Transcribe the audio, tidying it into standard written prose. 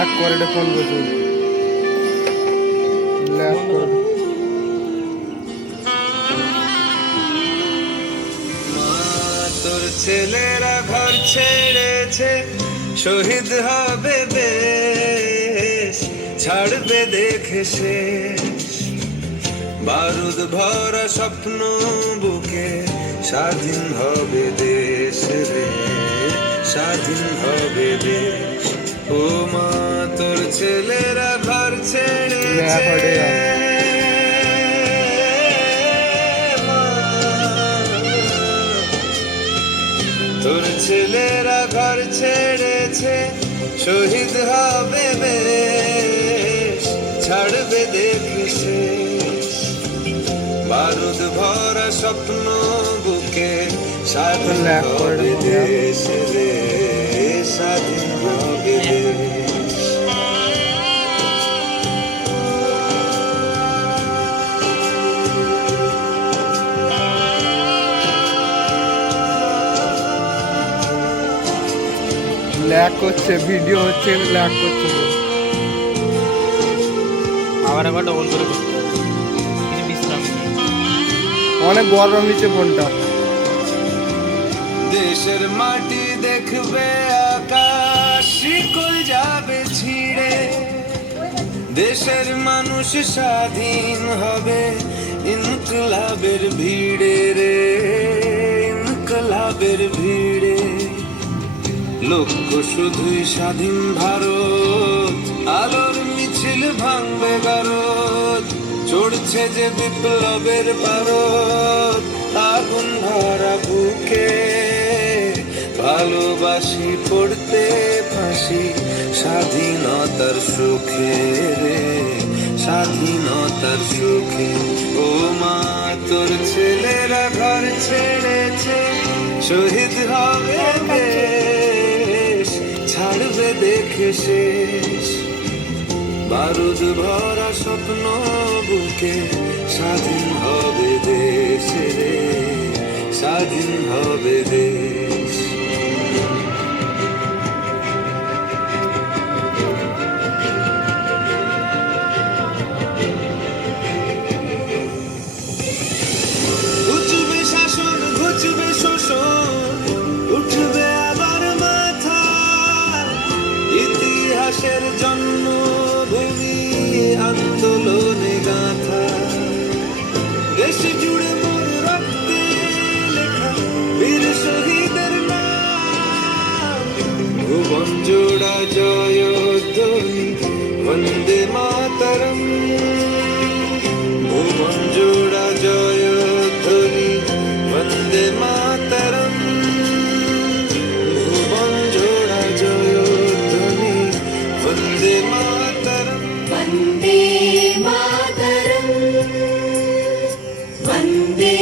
Lag করে রে phone প্রচুর ল্যাগ করে। তোর ছেলেরা ঘর ছেড়েছে, শহীদ হবে দেশ, ছাড়বে দেখে শেষ। বারুদ ভরা স্বপ্ন বুকে, স্বাধীন হবে দেশ রে, স্বাধীন হবে দেশ। ও মা তোর ছেলেরা ঘর ছেড়েছে, তোর ছেলেরা ঘর ছেড়েছে, শহীদ হবে বেশ, ছাড়বে দেখে শেষ। বারুদ ভরা স্বপ্ন বুকে, স্বাধীন হবে দেশ রে, স্বাধীন হবে দেশ। ল্যাগ করছে, ভিডিও হচ্ছে ল্যাগ করছে। আবার একবার ডবল করে করতে হবে, কিছু বিশ্রাম নেই। অনেক গরম নিচে ফোনটা। দেশের মাটি দেখবে আকাশ, শিকল যাবে ছিঁড়ে, দেশের মানুষ স্বাধীন হবে ইনকলাবের ভিড়ে রে, ইনকলাবের ভিড়ে। লক্ষ্য শুধুই স্বাধীন ভারত, আলোর মিছিল ভাঙবে গারদ, চড়ছে যে বিপ্লবের পারদ, আগুন ভরা বুকে ভালোবাসি পড়তে ফাঁসি, স্বাধীনতার সুখে রে, স্বাধীনতার সুখে। ও মা তোর ছেলেরা ঘর ছেড়েছে, শহীদ হবে দেশ, ছাড়বে দেখে শেষ। বারুদ ভরা স্বপ্ন বুকে, স্বাধীন হবে দেশ রে, স্বাধীন হবে দেশ। ঘুচবে শাসন, ঘুচবে শোষণ, উঠবে আবার মাথা, ইতিহাসের জন্মভূমি আন্দোলনে গাথা। দেশ জুড়ে মোর রক্তে লেখা বীর শহীদের নাম, ভুবন জোড়া জয়ধ্বনি বন্দে মাতরম, ভুবন জোড়া জয়ধ্বনি বন্দে মাতরম, ভুবন জোড়া জয়ধ্বনি বন্দে মাতরম, वन्दे मातरम् वन्दे